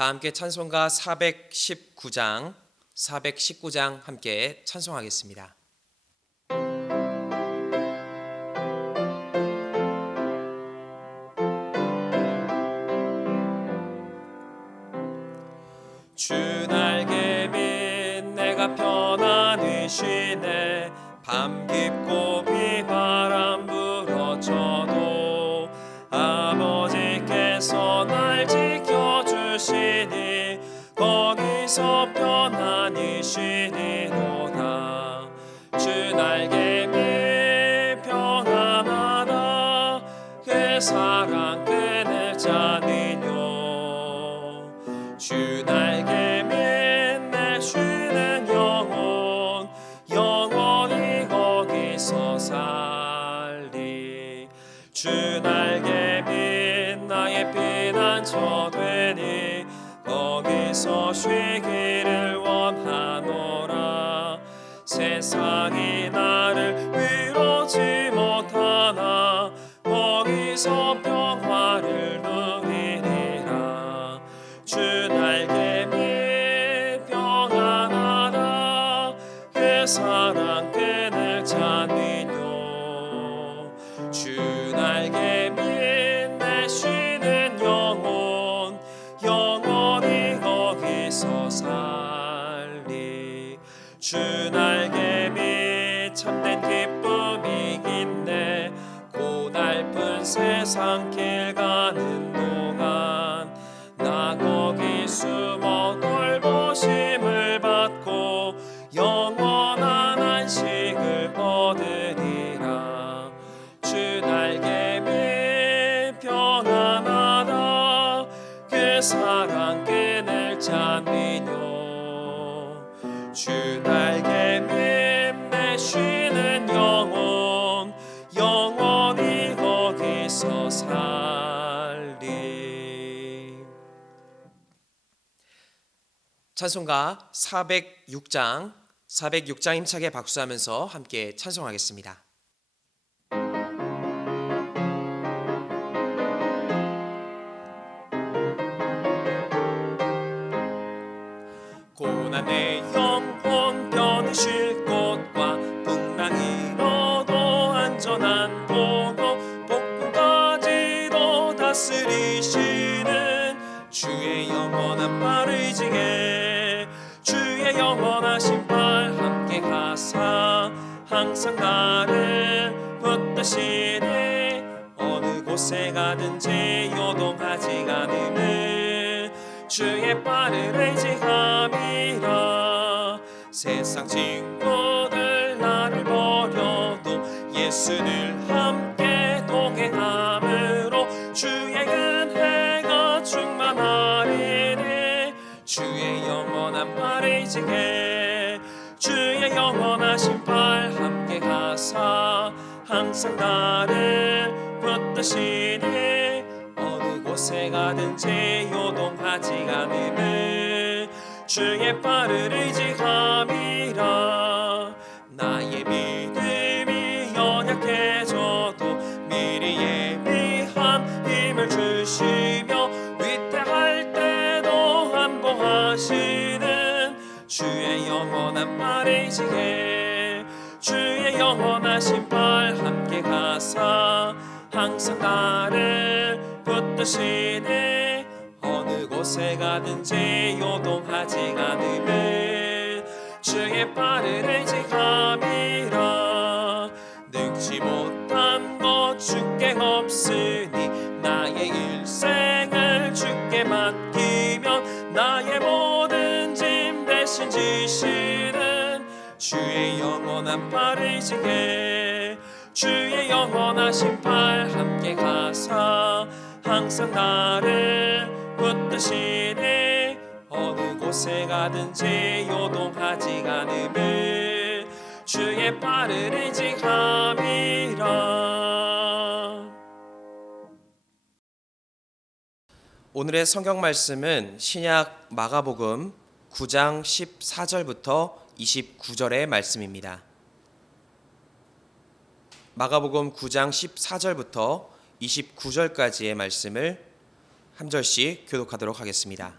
다 함께 찬송가 419장 함께 찬송하겠습니다. 주 날개 밑 내가 편안히 쉬네. 밤 깊고 비바람 불어쳐도 아버지께서 날 지켜주시니 거기서 편안히 쉬리로다. 주 날개 밑 평안하다. 그 사랑 끈을 짜니뇨. 주 날개 밑 내 쉬는 영혼 영원히 거기서 살리. 주 날개 밑 나의 피난처 되니 거기서 쉬기를 원하노라. 세상이 나를 위로치 못하나 거기서 평화를 누리리라. 주 날개 밑 평안하다. 그 사랑 끈을 찾니뇨. 주 날개 밑 내 쉬는 영혼 영원히 거기서 살리. 주 날개 밑 참된 기쁨이 있네. 고달픈 세상 길 가는 동안 나 거기 숨어 돌보심을 받고 영원한 안식을 얻으리라. 주 날개 밑 평안하다. 그 사랑 끈을 찾니뇨. 주 날개 밑 내 쉬는 영혼 영원히 거기서 살리. 찬송가 406장 힘차게 박수하면서 함께 찬송하겠습니다. 고난 내 영혼 편히 쉴 곳과 풍랑 잃어도 안전한 보고 폭풍까지도 다스리시는 주의 영원한 팔 의지에 주의 영원하신 팔 함께 하사 항상 나를 붙드시네. 어느 곳에 가든지 요동하지 않음을 주의 팔을 의지함이라. 세상 친구들 나를 버려도 예수를 함께 동행함으로 주의 은혜가 충만하리니. 주의 영원한 팔 의지해 주의 영원하신 팔 함께 하사 항상 나를 붙드시니. 어느 곳에 가든지 요동하지 않음을 주의 팔을 의지함이라. 나의 믿음이 연약해져도 미리 예비한 힘을 주시며 위태할 때도 안보하시는 주의 영원한 팔 의지해 주의 영원하신 팔 함께 가사 항상 나를 붙드시네. 어느 곳에 가든지 요동하지 않음을 주의 팔을 의지함이라. 능치 못한 것 주께 없으니 나의 일생을 주께 맡기면 나의 모든 짐 대신 지시는 주의 영원한 팔 의지해 주의 영원하신 팔 함께 가사 항상 나를 붙드시네. 어느 곳에 가든지 요동하지 않음을 주의 팔을 의지함이라. 오늘의 성경 말씀은 신약 마가복음 9장 14절부터 29절의 말씀입니다. 마가복음 9장 14절부터 29절까지의 말씀을 한 절씩 교독하도록 하겠습니다.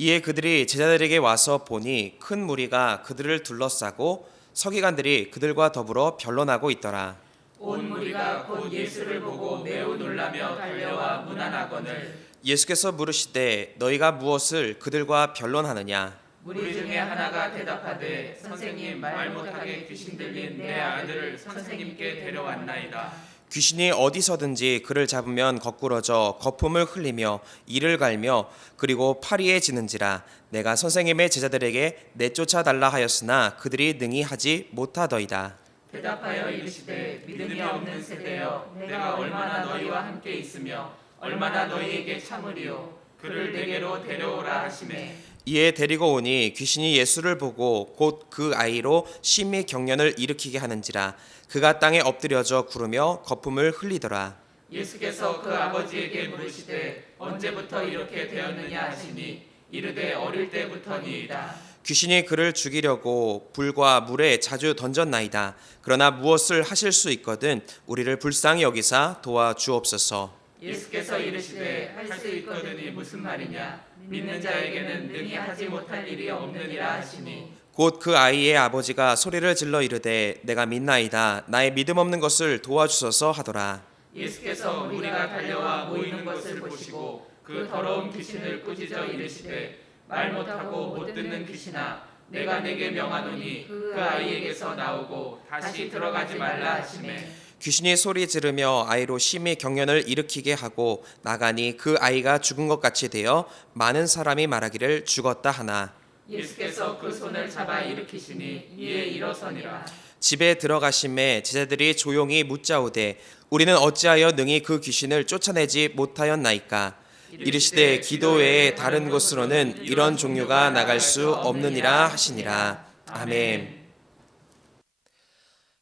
이에 그들이 제자들에게 와서 보니 큰 무리가 그들을 둘러싸고 서기관들이 그들과 더불어 변론하고 있더라. 온 무리가 곧 예수를 보고 매우 놀라며 달려와 문안하거늘 예수께서 물으시되 너희가 무엇을 그들과 변론하느냐? 무리 중에 하나가 대답하되 선생님 말 못하게 귀신 들린 내 아들을 선생님께 데려왔나이다. 귀신이 어디서든지 그를 잡으면 거꾸러져 거품을 흘리며 이를 갈며 그리고 파리에 지는지라. 내가 선생님의 제자들에게 내쫓아 달라 하였으나 그들이 능히 하지 못하더이다. 대답하여 이르시되 믿음이 없는 세대여 내가 얼마나 너희와 함께 있으며 얼마나 너희에게 참으리요 그를 내게로 데려오라 하시매 이에 데리고 오니 귀신이 예수를 보고 곧 그 아이로 심히 경련을 일으키게 하는지라. 그가 땅에 엎드려져 구르며 거품을 흘리더라. 예수께서 그 아버지에게 물으시되 언제부터 이렇게 되었느냐 하시니 이르되 어릴 때부터니이다. 귀신이 그를 죽이려고 불과 물에 자주 던졌나이다. 그러나 무엇을 하실 수 있거든 우리를 불쌍히 여기사 도와주옵소서. 예수께서 이르시되 할 수 있거든이 무슨 말이냐 믿는 자에게는 능히 하지 못할 일이 없느니라 하시니 곧 그 아이의 아버지가 소리를 질러 이르되 내가 믿나이다. 나의 믿음 없는 것을 도와주소서 하더라. 예수께서 무리가 달려와 모이는 것을 보시고 그 더러운 귀신을 꾸짖어 이르시되 말 못하고 못 듣는 귀신아 내가 내게 명하노니 그 아이에게서 나오고 다시 들어가지 말라 하시매 귀신이 소리 지르며 아이로 심히 경련을 일으키게 하고 나가니 그 아이가 죽은 것 같이 되어 많은 사람이 말하기를 죽었다 하나. 예수께서 그 손을 잡아 일으키시니 이에 일어서니라. 집에 들어가심에 제자들이 조용히 묻자오되 우리는 어찌하여 능히 그 귀신을 쫓아내지 못하였나이까. 이르시되 기도 외에 다른 곳으로는 이런 종류가 나갈 수 없느니라 하시니라. 아멘.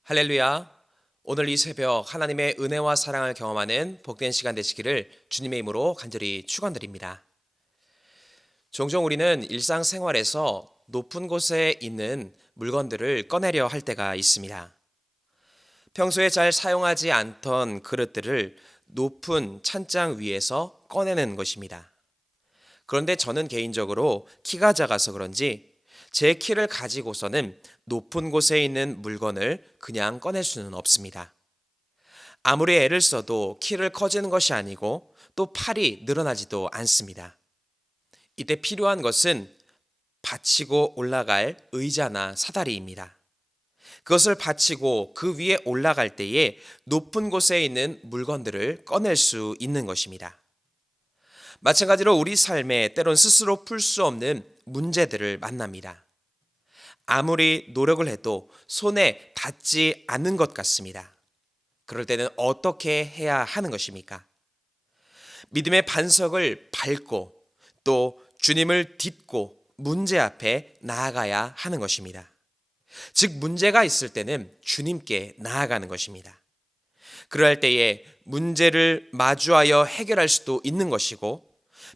할렐루야. 오늘 이 새벽 하나님의 은혜와 사랑을 경험하는 복된 시간 되시기를 주님의 이름으로 간절히 축원드립니다. 종종 우리는 일상생활에서 높은 곳에 있는 물건들을 꺼내려 할 때가 있습니다. 평소에 잘 사용하지 않던 그릇들을 높은 찬장 위에서 꺼내는 것입니다. 그런데 저는 개인적으로 키가 작아서 그런지 제 키를 가지고서는 높은 곳에 있는 물건을 그냥 꺼낼 수는 없습니다. 아무리 애를 써도 키를 커지는 것이 아니고 또 팔이 늘어나지도 않습니다. 이때 필요한 것은 받치고 올라갈 의자나 사다리입니다. 그것을 받치고 그 위에 올라갈 때에 높은 곳에 있는 물건들을 꺼낼 수 있는 것입니다. 마찬가지로 우리 삶에 때론 스스로 풀 수 없는 문제들을 만납니다. 아무리 노력을 해도 손에 닿지 않는 것 같습니다. 그럴 때는 어떻게 해야 하는 것입니까? 믿음의 반석을 밟고 또 주님을 딛고 문제 앞에 나아가야 하는 것입니다. 즉 문제가 있을 때는 주님께 나아가는 것입니다. 그럴 때에 문제를 마주하여 해결할 수도 있는 것이고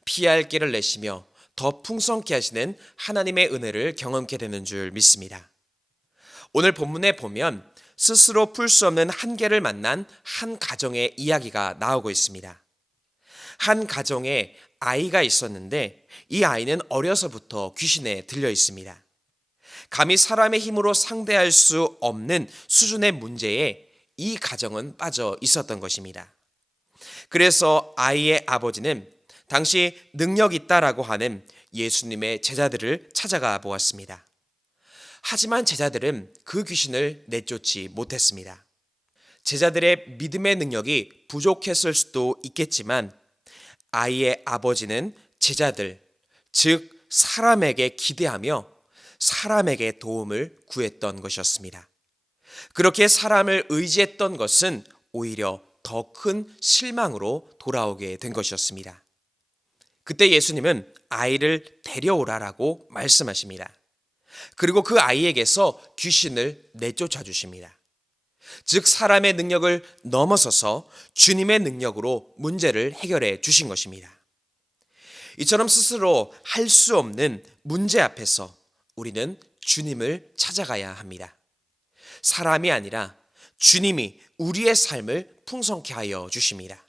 피할 길을 내시며 더 풍성케 하시는 하나님의 은혜를 경험케 되는 줄 믿습니다. 오늘 본문에 보면 스스로 풀 수 없는 한계를 만난 한 가정의 이야기가 나오고 있습니다. 한 가정에 아이가 있었는데 이 아이는 어려서부터 귀신에 들려 있습니다. 감히 사람의 힘으로 상대할 수 없는 수준의 문제에 이 가정은 빠져 있었던 것입니다. 그래서 아이의 아버지는 당시 능력 있다라고 하는 예수님의 제자들을 찾아가 보았습니다. 하지만 제자들은 그 귀신을 내쫓지 못했습니다. 제자들의 믿음의 능력이 부족했을 수도 있겠지만 아이의 아버지는 제자들, 즉 사람에게 기대하며 사람에게 도움을 구했던 것이었습니다. 그렇게 사람을 의지했던 것은 오히려 더 큰 실망으로 돌아오게 된 것이었습니다. 그때 예수님은 아이를 데려오라라고 말씀하십니다. 그리고 그 아이에게서 귀신을 내쫓아 주십니다. 즉 사람의 능력을 넘어서서 주님의 능력으로 문제를 해결해 주신 것입니다. 이처럼 스스로 할 수 없는 문제 앞에서 우리는 주님을 찾아가야 합니다. 사람이 아니라 주님이 우리의 삶을 풍성케 하여 주십니다.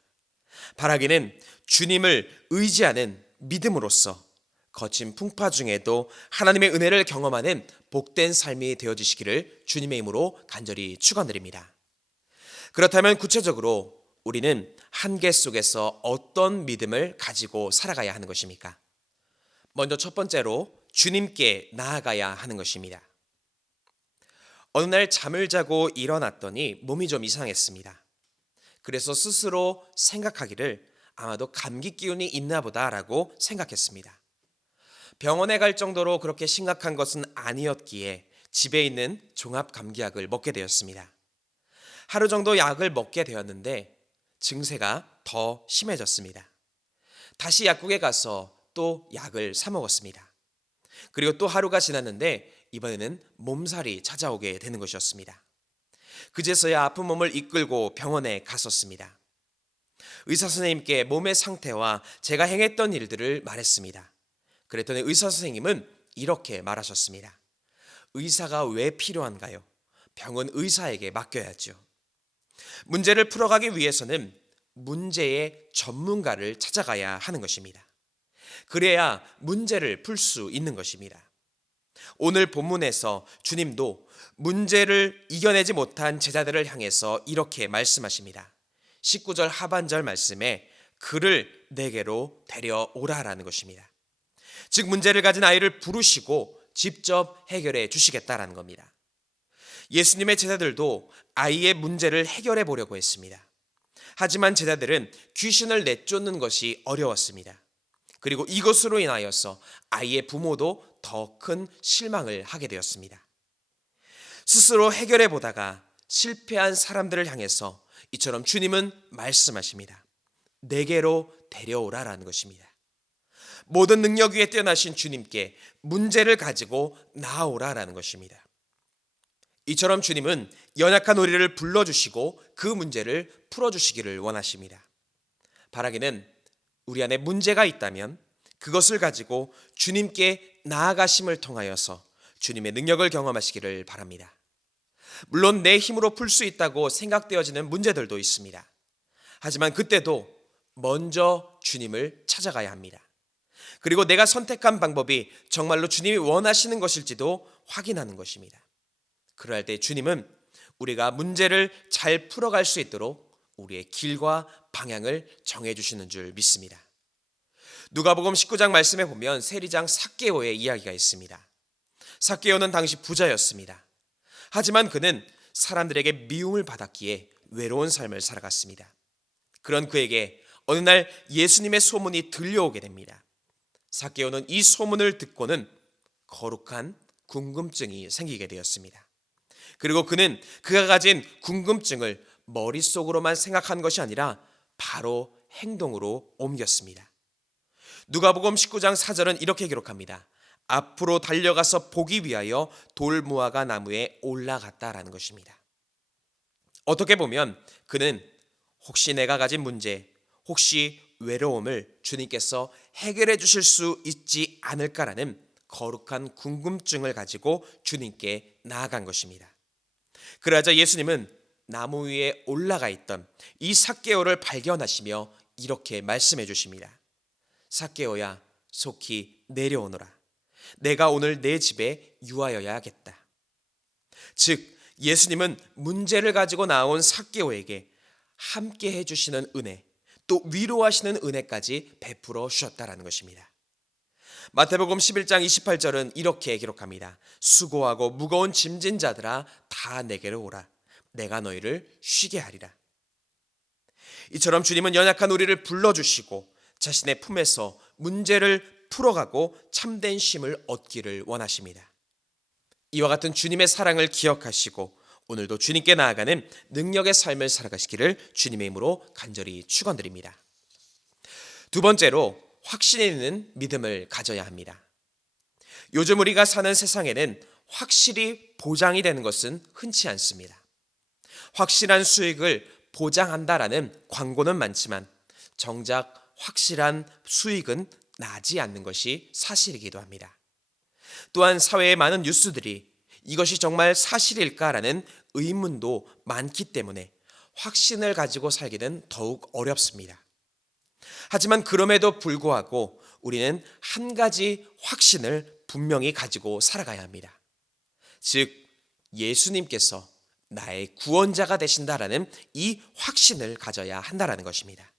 바라기는 주님을 의지하는 믿음으로써 거친 풍파 중에도 하나님의 은혜를 경험하는 복된 삶이 되어지시기를 주님의 이름으로 간절히 축원드립니다. 그렇다면 구체적으로 우리는 한계 속에서 어떤 믿음을 가지고 살아가야 하는 것입니까? 먼저 첫 번째로 주님께 나아가야 하는 것입니다. 어느 날 잠을 자고 일어났더니 몸이 좀 이상했습니다. 그래서 스스로 생각하기를 아마도 감기 기운이 있나 보다라고 생각했습니다. 병원에 갈 정도로 그렇게 심각한 것은 아니었기에 집에 있는 종합 감기약을 먹게 되었습니다. 하루 정도 약을 먹게 되었는데 증세가 더 심해졌습니다. 다시 약국에 가서 또 약을 사 먹었습니다. 그리고 또 하루가 지났는데 이번에는 몸살이 찾아오게 되는 것이었습니다. 그제서야 아픈 몸을 이끌고 병원에 갔었습니다. 의사 선생님께 몸의 상태와 제가 행했던 일들을 말했습니다. 그랬더니 의사 선생님은 이렇게 말하셨습니다. 의사가 왜 필요한가요? 병은 의사에게 맡겨야죠. 문제를 풀어가기 위해서는 문제의 전문가를 찾아가야 하는 것입니다. 그래야 문제를 풀 수 있는 것입니다. 오늘 본문에서 주님도 문제를 이겨내지 못한 제자들을 향해서 이렇게 말씀하십니다. 19절 하반절 말씀에 그를 내게로 데려오라라는 것입니다. 즉 문제를 가진 아이를 부르시고 직접 해결해 주시겠다라는 겁니다. 예수님의 제자들도 아이의 문제를 해결해 보려고 했습니다. 하지만 제자들은 귀신을 내쫓는 것이 어려웠습니다. 그리고 이것으로 인하여서 아이의 부모도 더 큰 실망을 하게 되었습니다. 스스로 해결해 보다가 실패한 사람들을 향해서 이처럼 주님은 말씀하십니다. 내게로 데려오라라는 것입니다. 모든 능력 위에 뛰어나신 주님께 문제를 가지고 나아오라라는 것입니다. 이처럼 주님은 연약한 우리를 불러주시고 그 문제를 풀어주시기를 원하십니다. 바라기는 우리 안에 문제가 있다면 그것을 가지고 주님께 나아가심을 통하여서 주님의 능력을 경험하시기를 바랍니다. 물론 내 힘으로 풀 수 있다고 생각되어지는 문제들도 있습니다. 하지만 그때도 먼저 주님을 찾아가야 합니다. 그리고 내가 선택한 방법이 정말로 주님이 원하시는 것일지도 확인하는 것입니다. 그럴 때 주님은 우리가 문제를 잘 풀어갈 수 있도록 우리의 길과 방향을 정해주시는 줄 믿습니다. 누가복음 19장 말씀에 보면 세리장 삭개오의 이야기가 있습니다. 삭개오는 당시 부자였습니다. 하지만 그는 사람들에게 미움을 받았기에 외로운 삶을 살아갔습니다. 그런 그에게 어느 날 예수님의 소문이 들려오게 됩니다. 삭개오는 이 소문을 듣고는 거룩한 궁금증이 생기게 되었습니다. 그리고 그는 그가 가진 궁금증을 머릿속으로만 생각한 것이 아니라 바로 행동으로 옮겼습니다. 누가복음 19장 4절은 이렇게 기록합니다. 앞으로 달려가서 보기 위하여 돌무화과 나무에 올라갔다라는 것입니다. 어떻게 보면 그는 혹시 내가 가진 문제, 혹시 외로움을 주님께서 해결해 주실 수 있지 않을까라는 거룩한 궁금증을 가지고 주님께 나아간 것입니다. 그러자 예수님은 나무 위에 올라가 있던 이 삭개오를 발견하시며 이렇게 말씀해 주십니다. 삭개오야, 속히 내려오너라. 내가 오늘 내 집에 유하여야겠다. 즉 예수님은 문제를 가지고 나온 삭개오에게 함께 해주시는 은혜, 또 위로하시는 은혜까지 베풀어 주셨다라는 것입니다. 마태복음 11장 28절은 이렇게 기록합니다. 수고하고 무거운 짐진 자들아 다 내게로 오라. 내가 너희를 쉬게 하리라. 이처럼 주님은 연약한 우리를 불러주시고 자신의 품에서 문제를 풀어가고 참된 쉼을 얻기를 원하십니다. 이와 같은 주님의 사랑을 기억하시고 오늘도 주님께 나아가는 능력의 삶을 살아가시기를 주님의 이름으로 간절히 축원드립니다. 두 번째로 확신 있는 믿음을 가져야 합니다. 요즘 우리가 사는 세상에는 확실히 보장이 되는 것은 흔치 않습니다. 확실한 수익을 보장한다라는 광고는 많지만 정작 확실한 수익은 나지 않는 것이 사실이기도 합니다. 또한 사회의 많은 뉴스들이 이것이 정말 사실일까라는 의문도 많기 때문에 확신을 가지고 살기는 더욱 어렵습니다. 하지만 그럼에도 불구하고 우리는 한 가지 확신을 분명히 가지고 살아가야 합니다. 즉, 예수님께서 나의 구원자가 되신다라는 이 확신을 가져야 한다라는 것입니다.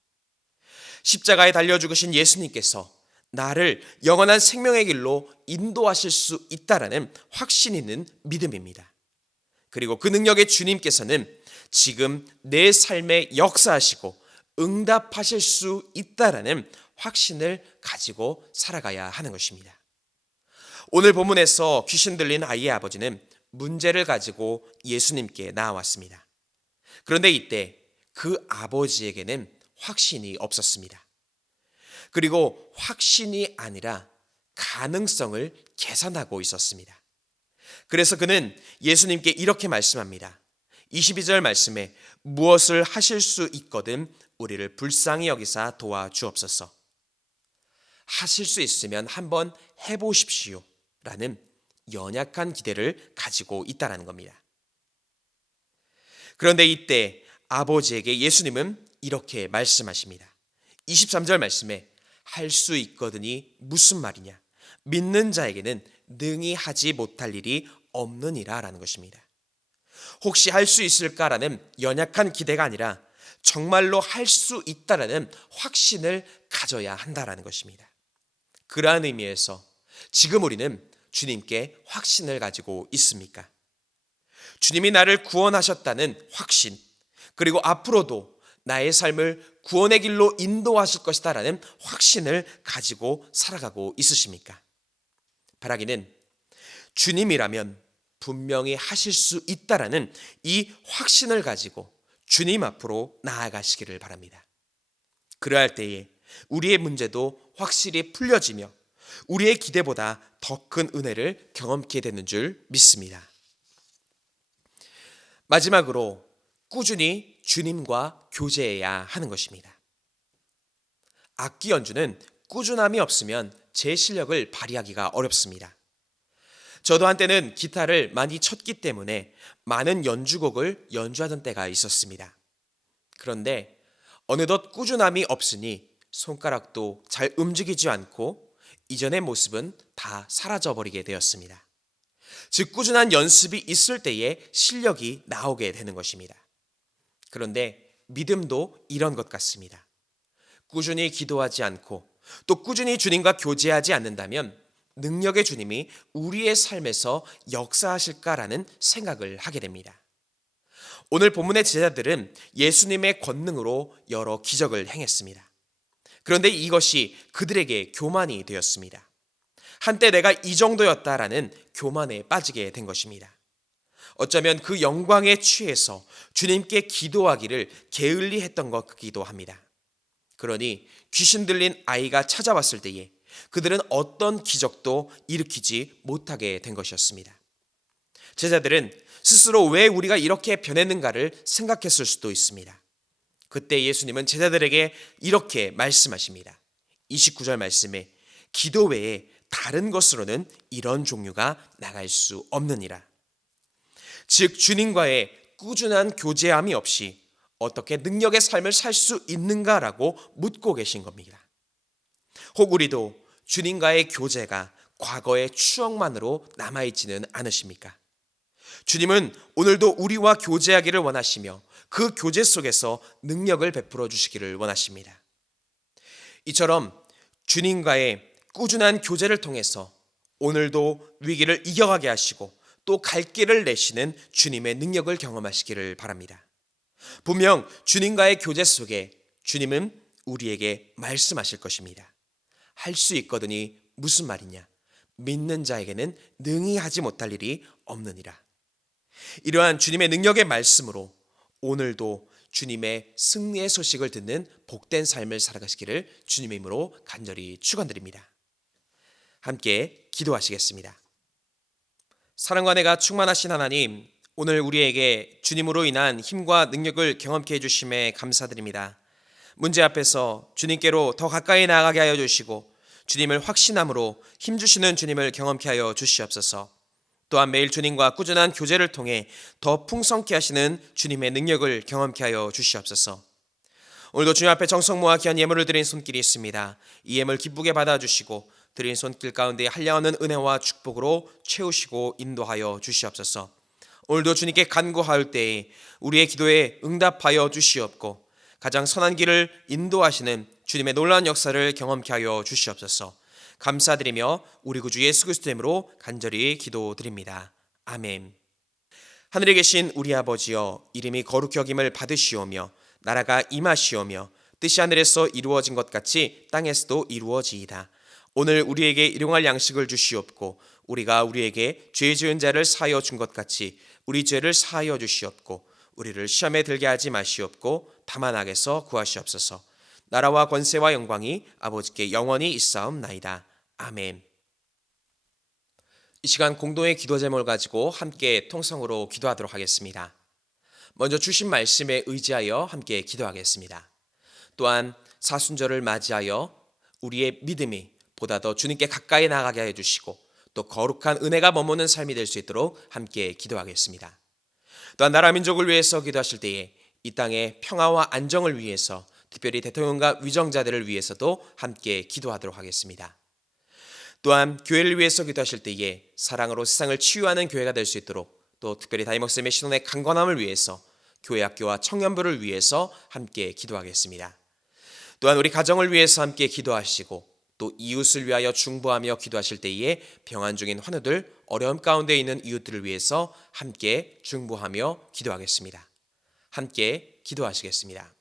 십자가에 달려 죽으신 예수님께서 나를 영원한 생명의 길로 인도하실 수 있다라는 확신 있는 믿음입니다. 그리고 그 능력의 주님께서는 지금 내 삶에 역사하시고 응답하실 수 있다라는 확신을 가지고 살아가야 하는 것입니다. 오늘 본문에서 귀신 들린 아이의 아버지는 문제를 가지고 예수님께 나아왔습니다. 그런데 이때 그 아버지에게는 확신이 없었습니다. 그리고 확신이 아니라 가능성을 계산하고 있었습니다. 그래서 그는 예수님께 이렇게 말씀합니다. 22절 말씀에 무엇을 하실 수 있거든 우리를 불쌍히 여기사 도와주옵소서. 하실 수 있으면 한번 해보십시오 라는 연약한 기대를 가지고 있다는 겁니다. 그런데 이때 아버지에게 예수님은 이렇게 말씀하십니다. 23절 말씀에 할 수 있거든이 무슨 말이냐? 믿는 자에게는 능히 하지 못할 일이 없느니라 라는 것입니다. 혹시 할 수 있을까라는 연약한 기대가 아니라 정말로 할 수 있다라는 확신을 가져야 한다라는 것입니다. 그러한 의미에서 지금 우리는 주님께 확신을 가지고 있습니까? 주님이 나를 구원하셨다는 확신, 그리고 앞으로도 나의 삶을 구원의 길로 인도하실 것이다라는 확신을 가지고 살아가고 있으십니까? 바라기는 주님이라면 분명히 하실 수 있다라는 이 확신을 가지고 주님 앞으로 나아가시기를 바랍니다. 그러할 때에 우리의 문제도 확실히 풀려지며 우리의 기대보다 더 큰 은혜를 경험하게 되는 줄 믿습니다. 마지막으로 꾸준히 주님과 교제해야 하는 것입니다. 악기 연주는 꾸준함이 없으면 제 실력을 발휘하기가 어렵습니다. 저도 한때는 기타를 많이 쳤기 때문에 많은 연주곡을 연주하던 때가 있었습니다. 그런데 어느덧 꾸준함이 없으니 손가락도 잘 움직이지 않고 이전의 모습은 다 사라져버리게 되었습니다. 즉 꾸준한 연습이 있을 때에 실력이 나오게 되는 것입니다. 그런데 믿음도 이런 것 같습니다. 꾸준히 기도하지 않고 또 꾸준히 주님과 교제하지 않는다면 능력의 주님이 우리의 삶에서 역사하실까라는 생각을 하게 됩니다. 오늘 본문의 제자들은 예수님의 권능으로 여러 기적을 행했습니다. 그런데 이것이 그들에게 교만이 되었습니다. 한때 내가 이 정도였다라는 교만에 빠지게 된 것입니다. 어쩌면 그 영광에 취해서 주님께 기도하기를 게을리 했던 것 같기도 합니다. 그러니 귀신 들린 아이가 찾아왔을 때에 그들은 어떤 기적도 일으키지 못하게 된 것이었습니다. 제자들은 스스로 왜 우리가 이렇게 변했는가를 생각했을 수도 있습니다. 그때 예수님은 제자들에게 이렇게 말씀하십니다. 29절 말씀에 기도 외에 다른 것으로는 이런 종류가 나갈 수 없느니라. 즉 주님과의 꾸준한 교제함이 없이 어떻게 능력의 삶을 살 수 있는가라고 묻고 계신 겁니다. 혹 우리도 주님과의 교제가 과거의 추억만으로 남아있지는 않으십니까? 주님은 오늘도 우리와 교제하기를 원하시며 그 교제 속에서 능력을 베풀어 주시기를 원하십니다. 이처럼 주님과의 꾸준한 교제를 통해서 오늘도 위기를 이겨가게 하시고 또 갈 길을 내시는 주님의 능력을 경험하시기를 바랍니다. 분명 주님과의 교제 속에 주님은 우리에게 말씀하실 것입니다. 할 수 있거든이 무슨 말이냐? 믿는 자에게는 능히 하지 못할 일이 없느니라. 이러한 주님의 능력의 말씀으로 오늘도 주님의 승리의 소식을 듣는 복된 삶을 살아가시기를 주님의 이름으로 간절히 축원드립니다. 함께 기도하시겠습니다. 사랑과 은혜가 충만하신 하나님, 오늘 우리에게 주님으로 인한 힘과 능력을 경험케 해주심에 감사드립니다. 문제 앞에서 주님께로 더 가까이 나아가게 하여 주시고 주님을 확신함으로 힘주시는 주님을 경험케 하여 주시옵소서. 또한 매일 주님과 꾸준한 교제를 통해 더 풍성케 하시는 주님의 능력을 경험케 하여 주시옵소서. 오늘도 주님 앞에 정성 모아 귀한 예물을 드린 손길이 있습니다. 이 예물 기쁘게 받아주시고 드린 손길 가운데 한량없는 은혜와 축복으로 채우시고 인도하여 주시옵소서. 오늘도 주님께 간구하올 때에 우리의 기도에 응답하여 주시옵고 가장 선한 길을 인도하시는 주님의 놀라운 역사를 경험케 하여 주시옵소서. 감사드리며 우리 구주 예수 그리스도의 이름으로 간절히 기도드립니다. 아멘. 하늘에 계신 우리 아버지여, 이름이 거룩히 여김을 받으시오며 나라가 임하시오며 뜻이 하늘에서 이루어진 것 같이 땅에서도 이루어지이다. 오늘 우리에게 일용할 양식을 주시옵고 우리가 우리에게 죄 지은 자를 사하여 준 것 같이 우리 죄를 사하여 주시옵고 우리를 시험에 들게 하지 마시옵고 다만 악에서 구하시옵소서. 나라와 권세와 영광이 아버지께 영원히 있사옵나이다. 아멘. 이 시간 공동의 기도 제목을 가지고 함께 통성으로 기도하도록 하겠습니다. 먼저 주신 말씀에 의지하여 함께 기도하겠습니다. 또한 사순절을 맞이하여 우리의 믿음이 보다 더 주님께 가까이 나가게 해주시고 또 거룩한 은혜가 머무는 삶이 될 수 있도록 함께 기도하겠습니다. 또한 나라 민족을 위해서 기도하실 때에 이 땅의 평화와 안정을 위해서 특별히 대통령과 위정자들을 위해서도 함께 기도하도록 하겠습니다. 또한 교회를 위해서 기도하실 때에 사랑으로 세상을 치유하는 교회가 될 수 있도록 또 특별히 담임 목사님의 신혼의 강건함을 위해서 교회 학교와 청년부를 위해서 함께 기도하겠습니다. 또한 우리 가정을 위해서 함께 기도하시고 또 이웃을 위하여 중보하며 기도하실 때에 병환 중인 환우들, 어려움 가운데 있는 이웃들을 위해서 함께 중보하며 기도하겠습니다. 함께 기도하시겠습니다.